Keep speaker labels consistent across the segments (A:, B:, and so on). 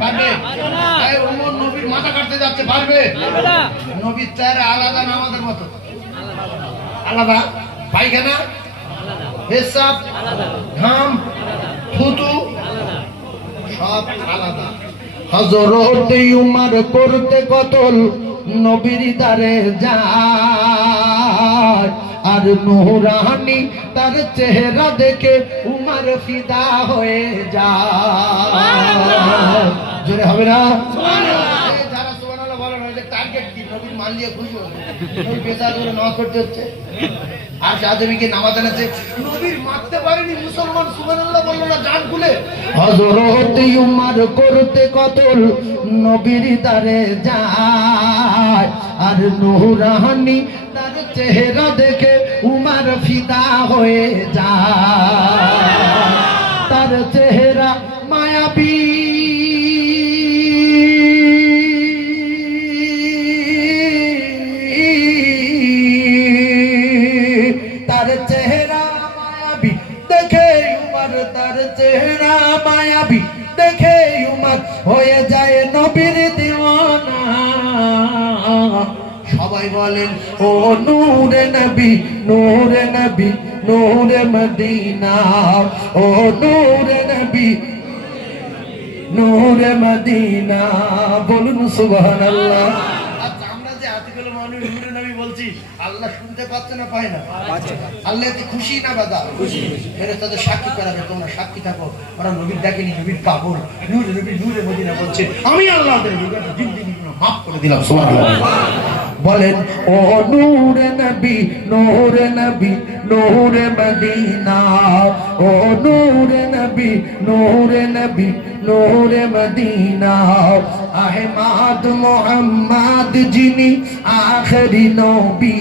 A: পারবে? উমর নবীর মাথা কাটতে যাচ্ছে পারবে?
B: পারবে
A: নবীর চেহারা আলাদা না আমাদের মতো। আলাদা। পায়খানা? পেশাব? ঘাম? থুতু? সব আলাদা। হজরত উমার করতে কতল নবীর দ্বারে যায় আর নোহরানি তার চেহারা দেখে উমার ফিদা হয়ে যায়। জোরে হবে না? যারা সুবহানাল্লাহ বলে ওদের টার্গেট কি? নবীর মান নিয়ে খুশি হবে। নবী বেজার করে নামাজ পড়তে হচ্ছে। আর যাদেরকে নামাজ আনাচ্ছে নবীর মারতে পারেনি? মুসলমান সুবহানাল্লাহ বলল না জান খুলে। হযরত উমর করতে কতল নবীর দ্বারে যায়। আর নূরানি তার চেহারা দেখে উমর ফিদা হয়ে যায়। তার চেহারা মায়াবী। তার চেহারা মায়াবী। দেখে উমর, তার চেহারা মায়াবী। দেখে উমর হয়ে যায় নবীর সবাই বলেন ও নূরে নবী নূরে নবী নূরে মদিনা ও নূরে নবী নূরে মদিনা বলুন সুবহানাল্লাহ আচ্ছা আমরা যে আতিকুল মানুষ নূরে নবী বলছি আল্লাহ শুনতে পাচ্ছে না পায় না আল্লাহ এতে খুশি না বাদা খুশি ফেরে তাদের সাক্ষী করাবে তোমরা সাক্ষী থাকো ওরা নবীর ডাকেনি নবীর কাপড় নূরে নবী নূরে মদিনা বলছে আমি আল্লাহ মাফ করে দিলাম সুবহানাল্লাহ বলেন ও নূরে নবী নূরে নবী নূরে মদিনা। ও নূরে নবী নূরে নবী নূরে মদিনা। আহমদ মোহাম্মদ যিনি আখরি নবী।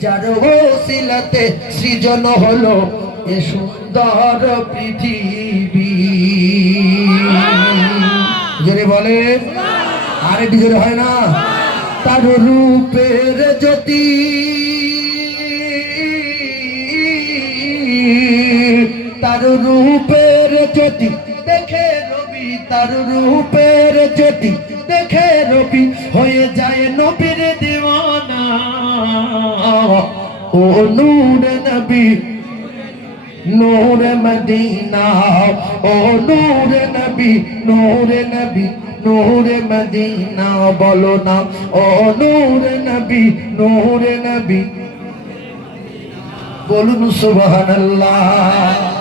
A: যার ওসিলাতে সৃজন হলো এ সুন্দর পৃথিবী। জোরে বলেন আরে বিজয় হয় না। তার রূপের জ্যোতি। তার রূপের জ্যোতি, দেখে রবি, তার রূপের জ্যোতি, দেখে রবি হয়ে যায় নবীর দিওয়ানা। ও নূর নবী, নূর মদিনা। ও নূর নবী নূর নবী নূর মদিনা বলো না ও নূর নবী নূর নবী। বলুন সুবহানাল্লাহ।